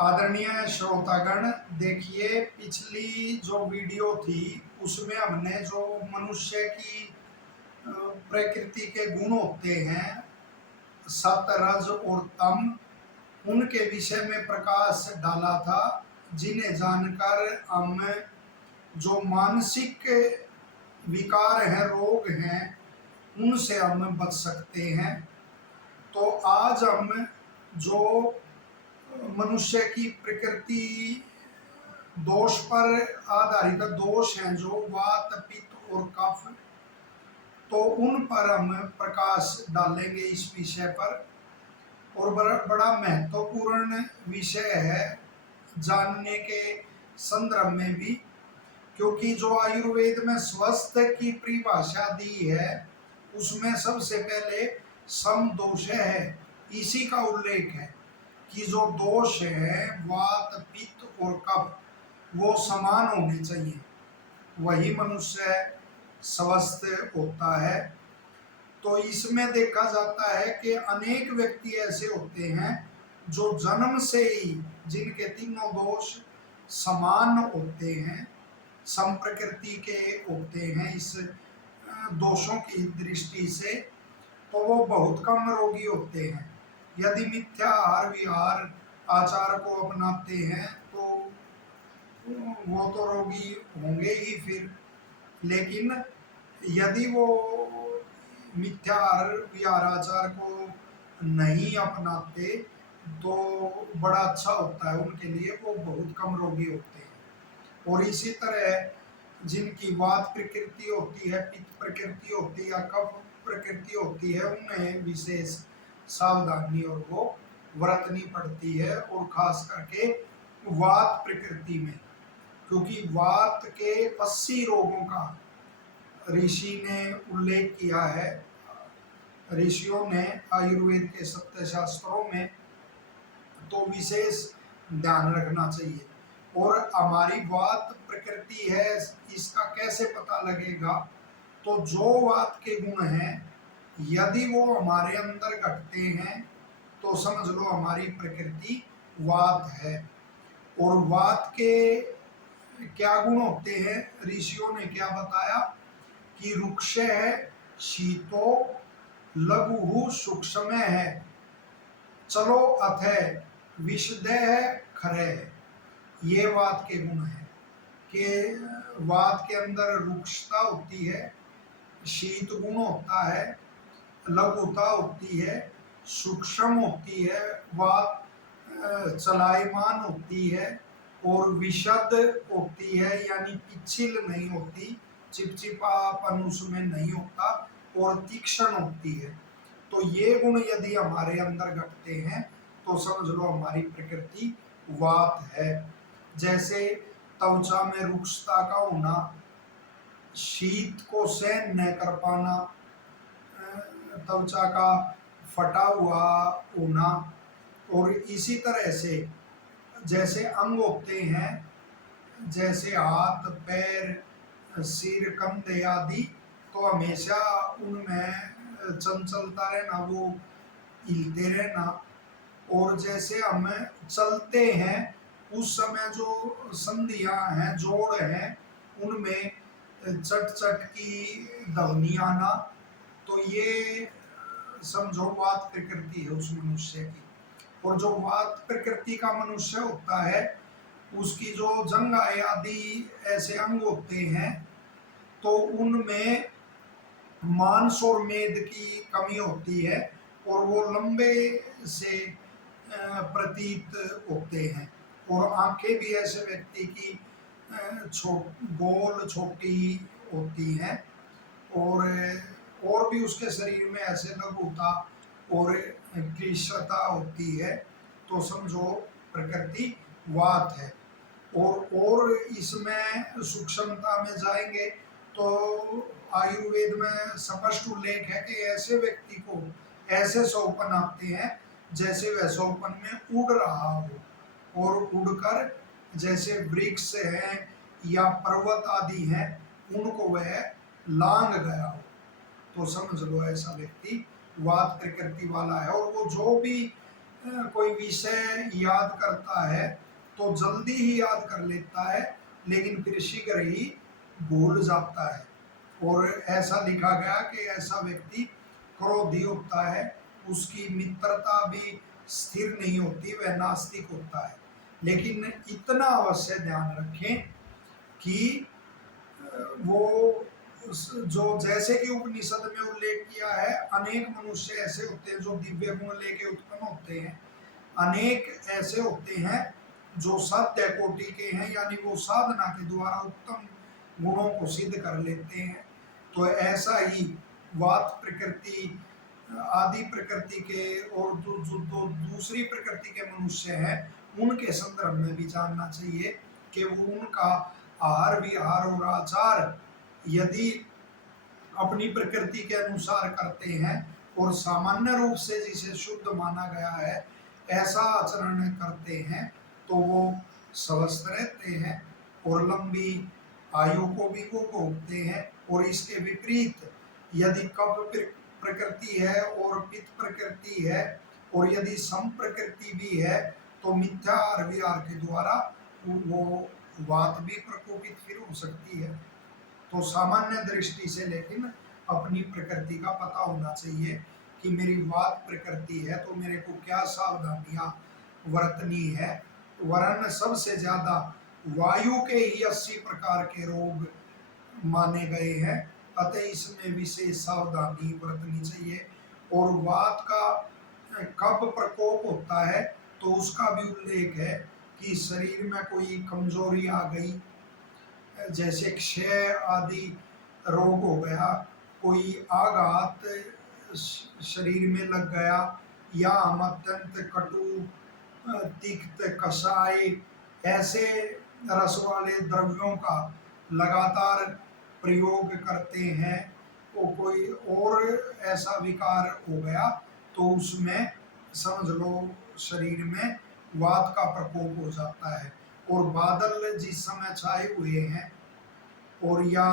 आदरणीय श्रोतागण, देखिए पिछली जो वीडियो थी उसमें हमने जो मनुष्य की प्रकृति के गुण होते हैं, सत रज और तम, उनके विषय में प्रकाश डाला था, जिन्हें जानकर हम जो मानसिक विकार हैं, रोग हैं, उनसे हम बच सकते हैं। तो आज हम जो मनुष्य की प्रकृति दोष पर आधारित दोष हैं, जो वात पित्त और कफ, तो उन पर हम प्रकाश डालेंगे इस विषय पर। और बड़ा महत्वपूर्ण विषय है जानने के संदर्भ में भी, क्योंकि जो आयुर्वेद में स्वस्थ की परिभाषा दी है उसमें सबसे पहले सम दोष है, इसी का उल्लेख है कि जो दोष है वात पित्त और कफ वो समान होने चाहिए, वही मनुष्य स्वस्थ होता है। तो इसमें देखा जाता है कि अनेक व्यक्ति ऐसे होते हैं जो जन्म से ही जिनके तीनों दोष समान होते हैं, सम प्रकृति के होते हैं इस दोषों की दृष्टि से, तो वो बहुत कम रोगी होते हैं। यदि मिथ्या आहार विहार आचार को अपनाते हैं तो वो तो रोगी होंगे ही फिर, लेकिन यदि वो मिथ्या आहार विहार आचार को नहीं अपनाते तो बड़ा अच्छा होता है उनके लिए, वो बहुत कम रोगी होते हैं। और इसी तरह जिनकी वात प्रकृति होती है, पित्त प्रकृति होती है या कफ प्रकृति होती है, उन्हें विशेष सावधानी और वो बरतनी पड़ती है, और खास करके वात प्रकृति में, क्योंकि वात के 80 रोगों का ऋषि ने उल्लेख किया है। ऋषियों ने आयुर्वेद के सत्य शास्त्रों में, तो विशेष ध्यान रखना चाहिए। और हमारी वात प्रकृति है, इसका कैसे पता लगेगा? तो जो वात के गुण हैं यदि वो हमारे अंदर घटते हैं तो समझ लो हमारी प्रकृति वात है। और वात के क्या गुण होते हैं? ऋषियों ने क्या बताया कि रुक्ष है, शीतो, लघु सूक्ष्म है, चलो अथ विशद है, खरे है। ये वात के गुण है कि वात के अंदर रुक्षता होती है, शीत गुण होता है, लघुता होती है, सूक्ष्म होती है, वात चलायमान होती है, और विशद होती है, यानी पिछिल नहीं होती, चिपचिपापन उसमें नहीं होता, और तीक्ष्ण होती है। तो ये गुण यदि हमारे अंदर घटते हैं तो समझ लो हमारी प्रकृति वात है। जैसे त्वचा में रुक्षता का होना, शीत को सहन न कर पाना, त्वचा का फटा हुआ होना, और इसी तरह से जैसे अंग होते हैं, जैसे हाथ पैर सिर कंधे आदि, तो हमेशा उनमें चंचलता रहना, वो हिलते रहना। और जैसे हम चलते हैं उस समय जो संधियां हैं, जोड़ हैं, उनमें चट चट की ध्वनि आना, तो ये समझो वात प्रकृति है उस मनुष्य की। और जो वात प्रकृति का मनुष्य होता है उसकी जो जंघाएं आदि ऐसे अंग होते हैं, तो उनमें मांस और मेद की कमी होती है, और वो लंबे से प्रतीत होते हैं। और आंखें भी ऐसे व्यक्ति की गोल छोटी होती हैं, और भी उसके शरीर में ऐसे लघुता और कृशता होती है, तो समझो प्रकृति वात है। और इसमें सूक्ष्मता में जाएंगे तो आयुर्वेद में स्पष्ट उल्लेख है कि ऐसे व्यक्ति को ऐसे सौपन आते हैं जैसे वह सौपन में उड़ रहा हो, और उड़कर जैसे वृक्ष हैं या पर्वत आदि हैं उनको वह लांग गया हो, तो समझ लो ऐसा व्यक्ति वात प्रकृति वाला है। और वो जो भी कोई विषय याद करता है तो जल्दी ही याद कर लेता है, लेकिन फिर शीघ्र ही भूल जाता है। और ऐसा लिखा गया कि ऐसा व्यक्ति क्रोधी होता है, उसकी मित्रता भी स्थिर नहीं होती, वह नास्तिक होता है। लेकिन इतना अवश्य ध्यान रखें कि वो जो जैसे कि उपनिषद में उल्लेख किया है, अनेक मनुष्य ऐसे होते हैं जो दिव्य गुण लेके उत्पन्न होते हैं, अनेक ऐसे होते हैं जो सत्य कोटि के हैं, यानी वो साधना के द्वारा उत्तम गुणों को सिद्ध कर लेते हैं। तो ऐसा ही वात प्रकृति आदि प्रकृति के और जो दूसरी प्रकृति के मनुष्य हैं, उनके संदर्भ में भी जानना चाहिए कि वो उनका आहार विहार और आचार यदि अपनी प्रकृति के अनुसार करते हैं और सामान्य रूप से जिसे शुद्ध माना गया है ऐसा आचरण करते हैं, तो वो स्वस्थ रहते हैं और लंबी आयु को भी वो भोगते हैं। और इसके विपरीत यदि कफ प्रकृति है और पित्त प्रकृति है और यदि सम प्रकृति भी है, तो मिथ्या आहार विहार के द्वारा वो वात भी प्रकोपित फिर हो सकती है। तो सामान्य दृष्टि से लेकिन अपनी प्रकृति का पता होना चाहिए कि मेरी वात प्रकृति है तो मेरे को क्या सावधानियां बरतनी है। वरन सबसे ज्यादा वायु के ही 80 प्रकार के रोग माने गए हैं, अतः इसमें विशेष सावधानी बरतनी चाहिए। और वात का कब प्रकोप होता है तो उसका भी उल्लेख है कि शरीर में कोई कमजोरी आ गई, जैसे क्षय आदि रोग हो गया, कोई आघात शरीर में लग गया, या हम अत्यंत कटु तिक्त कषाय ऐसे रस वाले द्रव्यों का लगातार प्रयोग करते हैं, तो कोई और ऐसा विकार हो गया, तो उसमें समझ लो शरीर में वात का प्रकोप हो जाता है। और बादल जिस समय छाए हुए हैं और या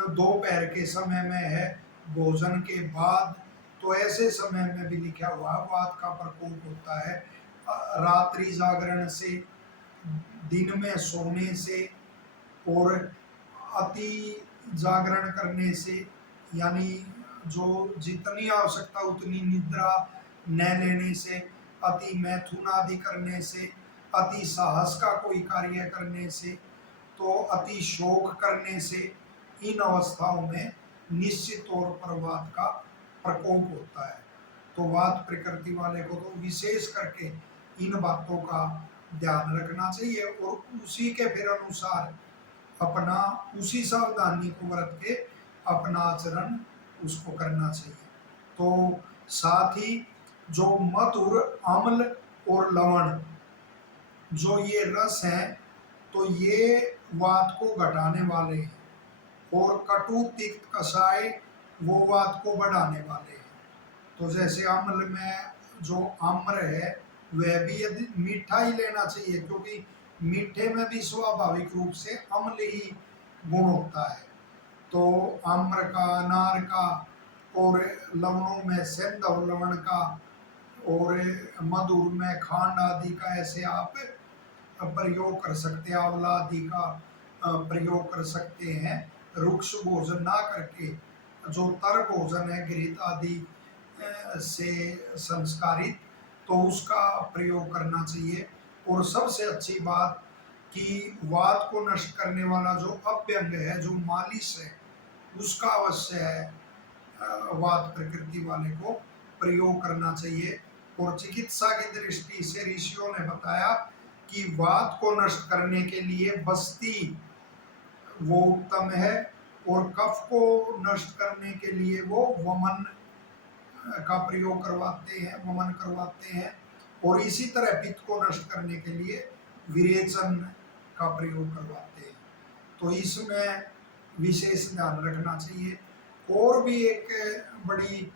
दोपहर के समय में है, भोजन के बाद, तो ऐसे समय में भी लिखा हुआ वात का प्रकोप होता है। रात्रि जागरण से, दिन में सोने से और अति जागरण करने से, यानी जो जितनी आवश्यकता उतनी निद्रा न लेने से, अति मैथुन आदि करने से, अति साहस का कोई कार्य करने से, तो अति शोक करने से, इन अवस्थाओं में निश्चित तौर पर वात का प्रकोप होता है। तो वात प्रकृति वाले को तो विशेष करके इन बातों का ध्यान रखना चाहिए और उसी के फिर अनुसार अपना उसी सावधानी को बरत के अपना आचरण उसको करना चाहिए। तो साथ ही जो मधुर, अम्ल और लवण, जो ये रस हैं, तो ये वात को घटाने वाले हैं, और कटु तिक्त कषाय वो वात को बढ़ाने वाले हैं। तो जैसे अम्ल में जो आम्र है वह भी यदि मीठा ही लेना चाहिए, क्योंकि मीठे में भी स्वाभाविक रूप से अम्ल ही गुण होता है। तो आम्र का, अनार का, और लवणों में सेंधव लवण का, और मधुर में खांड आदि का ऐसे आप प्रयोग कर सकते हैं, आंवला आदि का प्रयोग कर सकते हैं। रुक्ष भोजन ना करके जो तर भोजन है घृत आदि से संस्कारित, तो उसका प्रयोग करना चाहिए। और सबसे अच्छी बात कि वात को नष्ट करने वाला जो अभ्यंग है, जो मालिश है, उसका अवश्य है वात प्रकृति वाले को प्रयोग करना चाहिए। और चिकित्सा की दृष्टि से ऋषियों ने बताया कि वात को नष्ट करने के लिए बस्ती वो उत्तम है, और कफ को नष्ट करने के लिए वो वमन का प्रयोग करवाते हैं, वमन करवाते हैं। और इसी तरह पित्त को नष्ट करने के लिए विरेचन का प्रयोग करवाते हैं। तो इसमें विशेष ध्यान रखना चाहिए। और भी एक बड़ी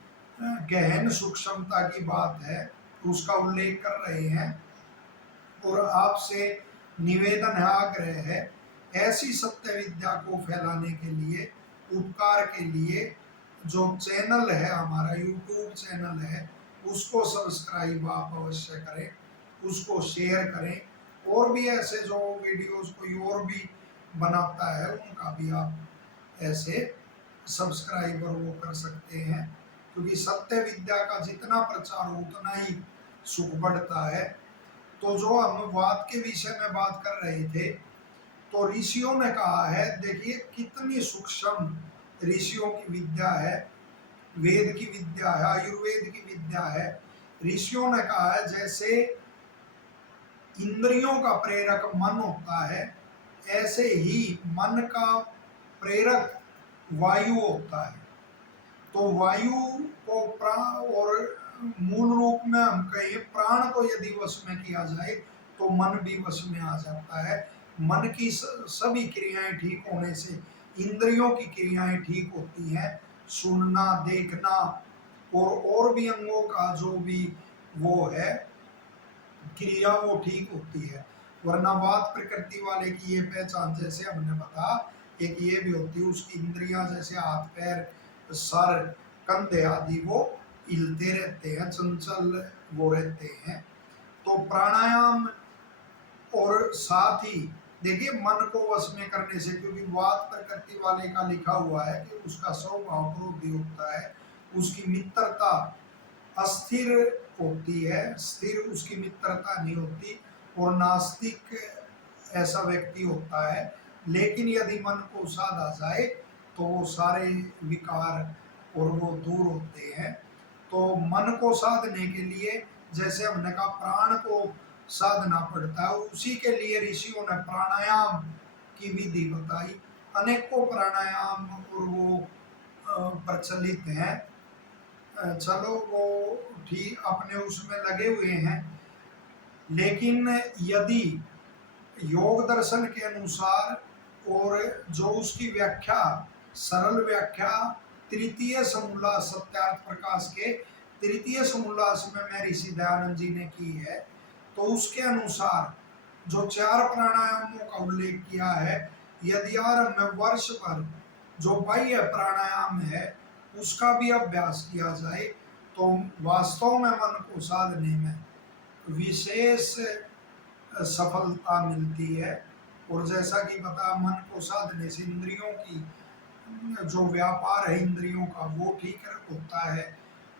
गहन सूक्ष्मता की बात है, उसका उल्लेख कर रहे हैं और आपसे निवेदन है, आग्रह है, ऐसी सत्य विद्या को फैलाने के लिए, उपकार के लिए जो चैनल है हमारा यूट्यूब चैनल है, उसको सब्सक्राइब आप अवश्य करें, उसको शेयर करें। और भी ऐसे जो वीडियोस कोई और भी बनाता है उनका भी आप ऐसे सब्सक्राइब और वो कर सकते हैं, क्योंकि सत्य विद्या का जितना प्रचार हो उतना ही सुख बढ़ता है। तो जो हम वाद के विषय में बात कर रहे थे, तो ऋषियों ने कहा है, देखिए कितनी सूक्ष्म ऋषियों की विद्या है, वेद की विद्या है, आयुर्वेद की विद्या है। ऋषियों ने कहा है जैसे इंद्रियों का प्रेरक मन होता है, ऐसे ही मन का प्रेरक वायु होता है। तो वायु को प्राण, और मूल रूप में हम कहें प्राण को यदि वश में किया जाए तो मन भी वश में आ जाता है। मन की सभी क्रियाएं ठीक होने से इंद्रियों की क्रियाएं ठीक होती हैं, सुनना, देखना और भी अंगों का जो भी वो है क्रिया वो ठीक होती है। वरना बात प्रकृति वाले की ये पहचान जैसे हमने बता, एक ये भी होती है उसकी इंद्रियां जैसे हाथ पैर सर कंधे आदि वो हिलते रहते हैं, चंचल वो रहते हैं। तो प्राणायाम और साथ ही देखिए मन को वश में करने से, क्योंकि वात प्रकृति वाले का लिखा हुआ है कि उसका स्वभाव क्रोधी होता है, उसकी मित्रता अस्थिर होती है, स्थिर उसकी मित्रता नहीं होती, और नास्तिक ऐसा व्यक्ति होता है। लेकिन यदि मन को साधा जाए तो वो सारे विकार और वो दूर होते हैं। तो मन को साधने के लिए जैसे हमने कहा प्राण को साधना पड़ता है, उसी के लिए ऋषियों ने प्राणायाम की विधि बताई। अनेकों प्राणायाम और वो प्रचलित हैं। चलो वो ठीक अपने उसमें लगे हुए हैं, लेकिन यदि योग दर्शन के अनुसार और जो उसकी व्याख्या सरल व्याख्या तृतीय समोल्लास सत्यार्थ प्रकाश के तृतीय समोल्लास में मैं ऋषि दयानंद जी ने की है, तो उसके अनुसार जो 4 प्राणायामों का उल्लेख किया है, यदि आरंभ में वर्ष भर जो बाह्य प्राणायाम है उसका भी अभ्यास किया जाए तो वास्तव में मन को साधने में विशेष सफलता मिलती है। और जैसा कि पता मन को साधने से इंद्रियों की जो व्यापार है इंद्रियों का वो ठीक होता है।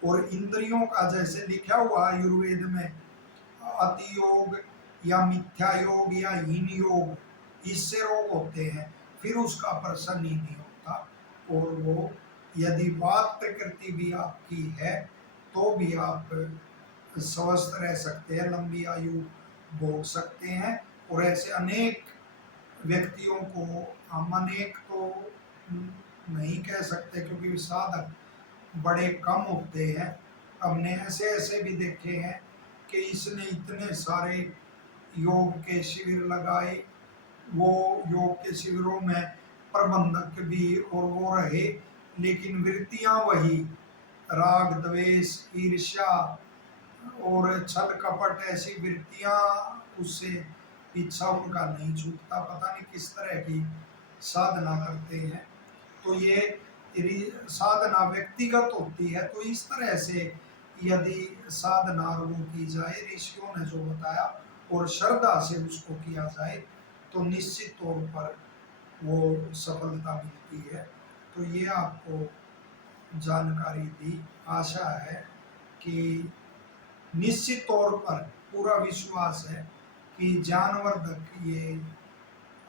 और इंद्रियों का जैसे लिखा हुआ आयुर्वेद में अति योग या मिथ्या योग या हीन योग, इससे रोग होते हैं, फिर उसका प्रसन्न ही नहीं होता। और वो यदि बात प्रकृति भी आपकी है तो भी आप स्वस्थ रह सकते हैं, लंबी आयु भोग सकते हैं। और ऐसे अनेक व्यक्तियों को, हम अनेक तो नहीं कह सकते क्योंकि साधक बड़े कम होते हैं, हमने ऐसे ऐसे भी देखे हैं कि इसने इतने सारे योग के शिविर लगाए, वो योग के शिविरों में प्रबंधक भी और वो रहे, लेकिन वृत्तियां वही राग द्वेष ईर्ष्या और छल कपट ऐसी वृत्तियां, उससे पीछा उनका नहीं छूटता। पता नहीं किस तरह की साधना करते हैं। तो ये साधना व्यक्तिगत होती है, तो इस तरह से यदि साधना वो की जाए ऋषियों ने जो बताया और श्रद्धा से उसको किया जाए तो निश्चित तौर पर वो सफलता मिलती है। तो ये आपको जानकारी दी। आशा है कि निश्चित तौर पर पूरा विश्वास है कि ज्ञानवर्धक ये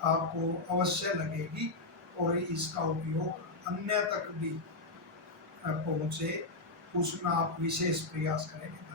आपको अवश्य लगेगी और इसका उपयोग अन्य तक भी पहुँचे, उसमें आप विशेष प्रयास करेंगे।